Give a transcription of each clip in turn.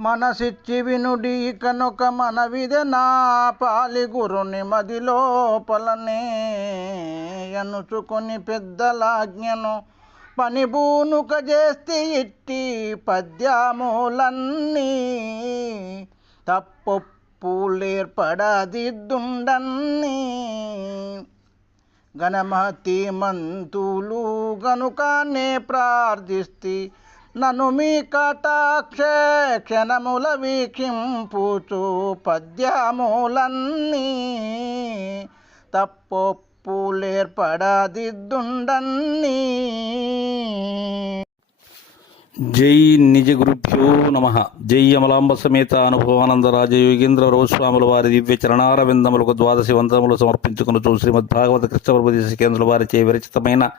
మనసిచ్చి వినుడి కనుక మనవిదే నా పాలి గురుని మది లోపలనే అనుచుకొని పెద్దలాజ్ఞను పని బూనుక చేస్తే ఇట్టి పద్యములన్నీ తప్పొప్పులేర్పడదిద్దుండన్నీ గణమతి మంతులు గనుకనే ప్రార్థిస్తే నన్ను మీ కటాక్ష క్షణముల వీక్షింపుచు పద్యములన్నీ తప్పొప్పులేర్పడదిద్దుండన్నీ. జై నిజ గురుభ్యో నమ. జై అమలాంబ సమేత అనుభవానంద రాజయోగేంద్ర రోస్వాముల వారి దివ్య చరణారవిందములకు ద్వాదశి వందనములు సమర్పించుకుని శ్రీమద్ భాగవత కృష్ణప్రభు కేంద్ర వారిచే విరచితమైన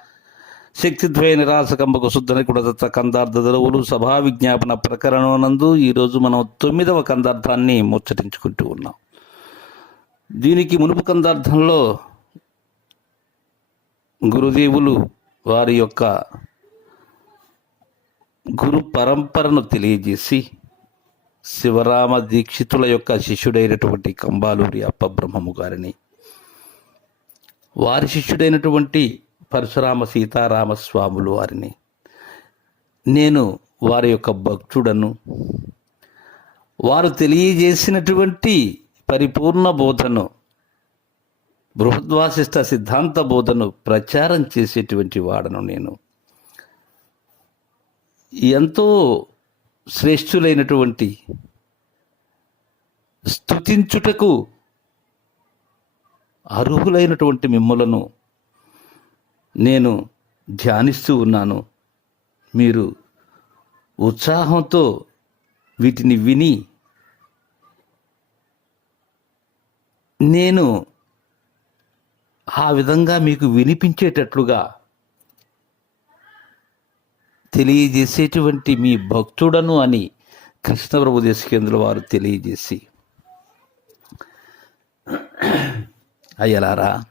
శక్తిద్వయ నిరాశకంబకు శుద్ధని నికుడదత్త కందార్థ దరువులు సభా విజ్ఞాపన ప్రకరణనందు ఈరోజు మనం తొమ్మిదవ కందార్థాన్ని ముచ్చటించుకుంటూ ఉన్నాం. దీనికి మునుపు కందార్థంలో గురుదేవులు వారి యొక్క గురు పరంపరను తెలియజేసి శివరామ దీక్షితుల యొక్క శిష్యుడైనటువంటి కంబాలూరి అప్పబ్రహ్మము గారిని వారి శిష్యుడైనటువంటి పరశురామ సీతారామ స్వాములు వారిని. నేను వారి యొక్క భక్తుడను. వారు తెలియజేసినటువంటి పరిపూర్ణ బోధను బృహద్వాసిష్ట సిద్ధాంత బోధను ప్రచారం చేసేటువంటి వాడను నేను. ఎంతో శ్రేష్ఠులైనటువంటి స్థుతించుటకు అర్హులైనటువంటి మిమ్మలను నేను ధ్యానిస్తూ ఉన్నాను. మీరు ఉత్సాహంతో వీటిని విని నేను ఆ విధంగా మీకు వినిపించేటట్లుగా తెలియజేసేటువంటి మీ భక్తుడను అని కృష్ణప్రభు దేశకేంద్రుల వారు తెలియజేసి. అయ్యలారా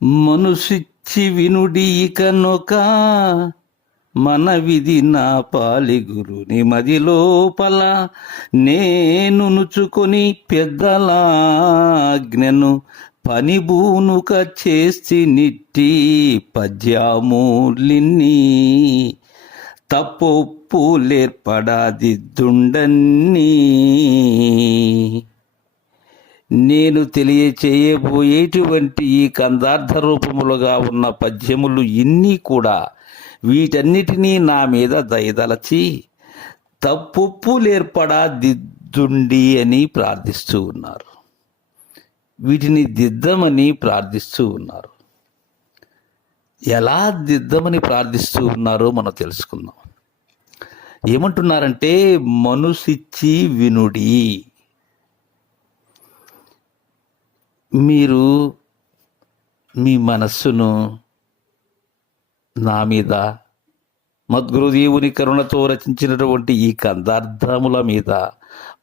మనుషిచ్చి వినుడి నొక మన విధి నా పాలి గురుని మది లోపల నేను నుచుకొని పెద్దలాజ్ఞను పనిబూనుక చేసి నిట్టి పద్యామూలిని తప్పొప్పులేర్పడాదిద్దుండన్నీ. నేను తెలియచేయబోయేటువంటి ఈ కందార్థ రూపములుగా ఉన్న పద్యములు ఇన్ని కూడా వీటన్నిటినీ నా మీద దయదలచి తప్పులేర్పడా దిద్దుండి అని ప్రార్థిస్తూ ఉన్నారు. వీటిని దిద్దమని ప్రార్థిస్తూ ఉన్నారు. ఎలా దిద్దమని ప్రార్థిస్తూ ఉన్నారో మనం తెలుసుకుందాం. ఏమంటున్నారంటే మనుసిచ్చి వినుడి. మీరు మీ మనస్సును నా మీద మద్గురుదేవుని కరుణతో రచించినటువంటి ఈ కందార్థముల మీద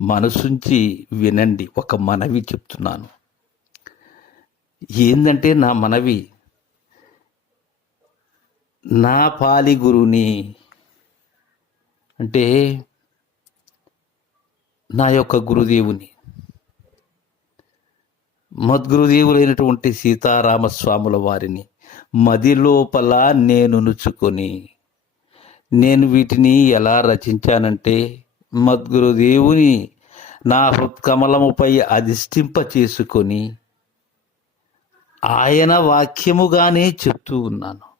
మనసుంచి వినండి. ఒక మనవి చెప్తున్నాను. ఏందంటే నా మనవి? నా పాలి గురువుని అంటే నా యొక్క గురుదేవుని. మద్గురుదేవులైనటువంటి సీతారామస్వాముల వారిని మదిలోపల నేను నుచుకొని నేను వీటిని ఎలా రచించానంటే మద్గురుదేవుని నా హృత్కమలముపై అధిష్ఠింప చేసుకొని ఆయన వాక్యముగానే చెప్తూ ఉన్నాను.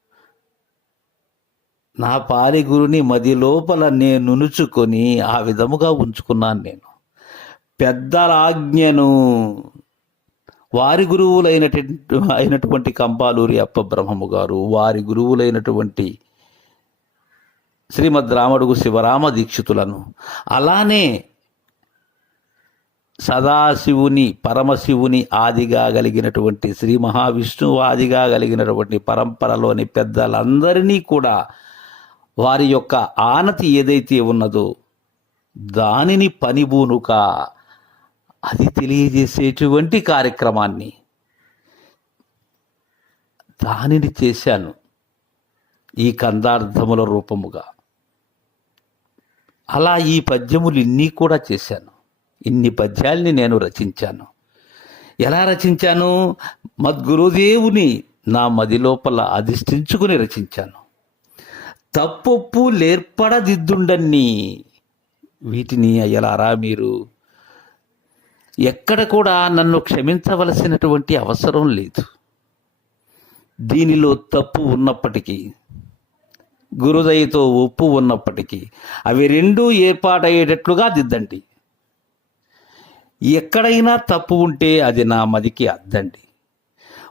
నా పాలి గురుని మది లోపల నేను నుచుకొని ఆ విధముగా ఉంచుకున్నాను నేను. పెద్దల ఆజ్ఞను వారి గురువులైనటువంటి అయినటువంటి కంపాలూరి అప్ప బ్రహ్మము గారు వారి గురువులైనటువంటి శ్రీమద్ రాముడుగు శివరామ దీక్షితులను. అలానే సదాశివుని పరమశివుని ఆదిగా కలిగినటువంటి శ్రీ మహావిష్ణువు ఆదిగా కలిగినటువంటి పరంపరలోని పెద్దలందరినీ కూడా వారి యొక్క ఆనతి ఏదైతే ఉన్నదో దానిని పనిబూనుక అది తెలియజేసేటువంటి కార్యక్రమాన్ని దానిని చేశాను ఈ కందార్థముల రూపముగా. అలా ఈ పద్యములు ఇన్ని కూడా చేశాను. ఇన్ని పద్యాల్ని నేను రచించాను. ఎలా రచించాను? మద్గురుదేవుని నా మది లోపల అధిష్ఠించుకుని రచించాను. తప్పొప్పు లేర్పడదిద్దుండన్ని. వీటిని అయ్యలారా మీరు ఎక్కడ కూడా నన్ను క్షమించవలసినటువంటి అవసరం లేదు. దీనిలో తప్పు ఉన్నప్పటికీ గురుదయతో ఒప్పు ఉన్నప్పటికీ అవి రెండూ ఏర్పాటయ్యేటట్లుగా దిద్దండి. ఎక్కడైనా తప్పు ఉంటే అది నా మదికి అద్దండి.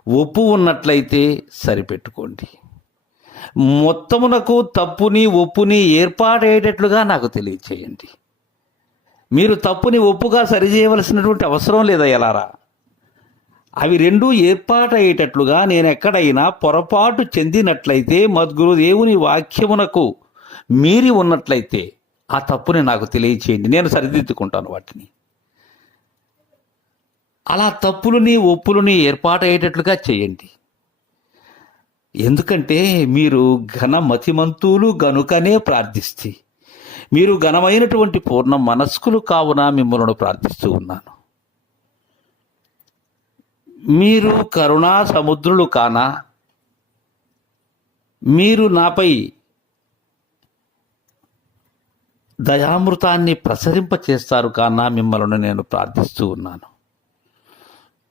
ఒప్పు ఉన్నట్లయితే సరిపెట్టుకోండి. మొత్తమునకు తప్పుని ఒప్పుని ఏర్పాటయ్యేటట్లుగా నాకు తెలియచేయండి. మీరు తప్పుని ఒప్పుగా సరిచేయవలసినటువంటి అవసరం లేదా ఎలారా? అవి రెండూ ఏర్పాటయ్యేటట్లుగా నేను ఎక్కడైనా పొరపాటు చెందినట్లయితే మద్గురు దేవుని వాక్యమునకు మీరి ఉన్నట్లయితే ఆ తప్పుని నాకు తెలియచేయండి. నేను సరిదిద్దుకుంటాను వాటిని. అలా తప్పులని ఒప్పులని ఏర్పాటయ్యేటట్లుగా చేయండి. ఎందుకంటే మీరు ఘన మతిమంతులు గనుకనే ప్రార్థిస్తే మీరు ఘనమైనటువంటి పూర్ణ మనస్కులు కావున మిమ్మల్ని ప్రార్థిస్తూ ఉన్నాను. మీరు కరుణా సముద్రులు కానా? మీరు నాపై దయామృతాన్ని ప్రసరింప చేస్తారు కానా మిమ్మల్ని నేను ప్రార్థిస్తూ ఉన్నాను.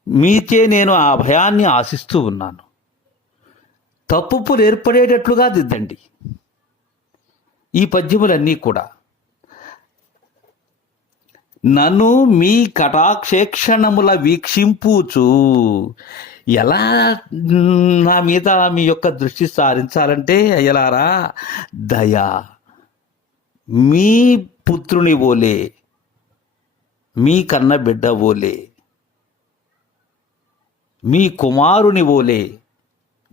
మీచే నేను ఆ భయాన్ని ఆశిస్తూ ఉన్నాను. తప్పులు ఏర్పడేటట్లుగా దిద్దండి. ఈ పద్యములన్నీ కూడా నన్ను మీ కటాక్షేక్షణముల వీక్షింపుచు. ఎలా నా మీద మీ యొక్క దృష్టి సారించాలంటే అయ్యలారా దయ. మీ పుత్రుని ఓలే మీ కన్న బిడ్డ ఓలే మీ కుమారుని ఓలే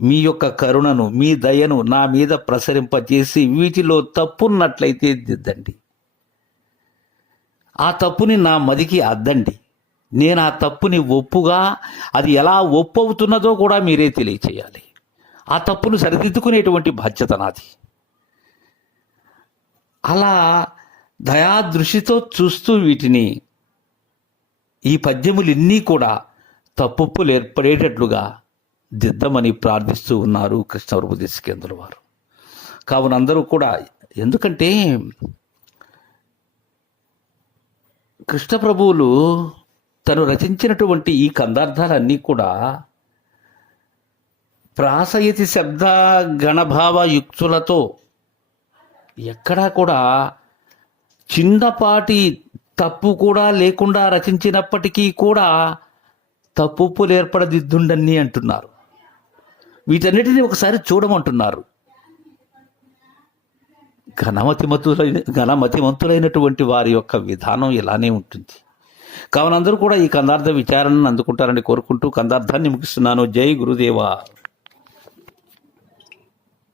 మీ యొక్క కరుణను మీ దయను నా మీద ప్రసరింపజేసి వీటిలో తప్పున్నట్లయితే దిద్దండి. ఆ తప్పుని నా మదికి అద్దండి. నేను ఆ తప్పుని ఒప్పుగా అది ఎలా ఒప్పు అవుతున్నదో కూడా మీరే తెలియచేయాలి. ఆ తప్పును సరిదిద్దుకునేటువంటి బాధ్యత నాది. అలా దయాదృష్టితో చూస్తూ వీటిని ఈ పద్యములన్నీ కూడా తప్పులు ఏర్పడేటట్లుగా దిద్దమని ప్రార్థిస్తూ ఉన్నారు కృష్ణవరపు దేశకేంద్రుల వారు కావున అందరూ కూడా ఎందుకంటే కృష్ణ ప్రభువులు తను రచించినటువంటి ఈ కందార్థాలన్నీ కూడా ప్రాసయతి శబ్ద గణభావ యుక్తులతో ఎక్కడా కూడా చిన్నపాటి తప్పు కూడా లేకుండా రచించినప్పటికీ కూడా తప్పులు ఏర్పడదిద్దుండని అంటున్నారు. వీటన్నిటిని ఒకసారి చూడమంటున్నారు. ఘనమతిమతులైన ఘనమతిమంతులైనటువంటి వారి యొక్క విధానం ఇలానే ఉంటుంది. కావున అందరూ కూడా ఈ కందార్థ విచారణను అందుకుంటారని కోరుకుంటూ కందార్థాన్ని ముగిస్తున్నాను. జై గురుదేవా.